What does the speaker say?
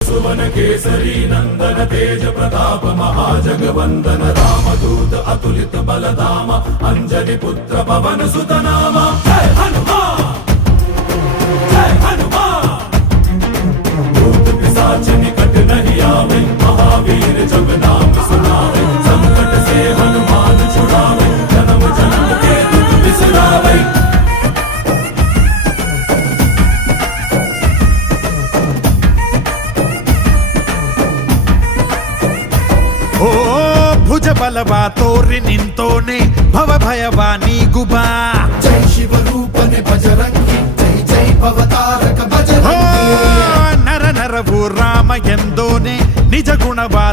सुवन केसरी नंदन तेज प्रताप महाजगवंदन रामदूत अतुलित बलधाम अंजनी पुत्र पवन सुत नाम जय हनुमान जय हनुमान भूत पिशाच निकट नहीं आवे महावीर जब नाम सुनावे संकट से हनुमान छुड़ावे जन्म जन्म के दुख बिसरावे। ಓ ಭುಜ ಬಲವಾ ತೋರಿ ನಿಂತೋನೆ ಭವ ಭಯವಾ ನೀಗುಬಾ ಜೈ ಶಿವರೂಪನೆ ಬಜರಂಗಿ ಜೈ ಜೈ ಭವತಾರಕ ಬಜರಂಗಿ ನರ ನರವು ರಾಮ ಎಂದೋನೆ ನಿಜ ಗುಣವಾ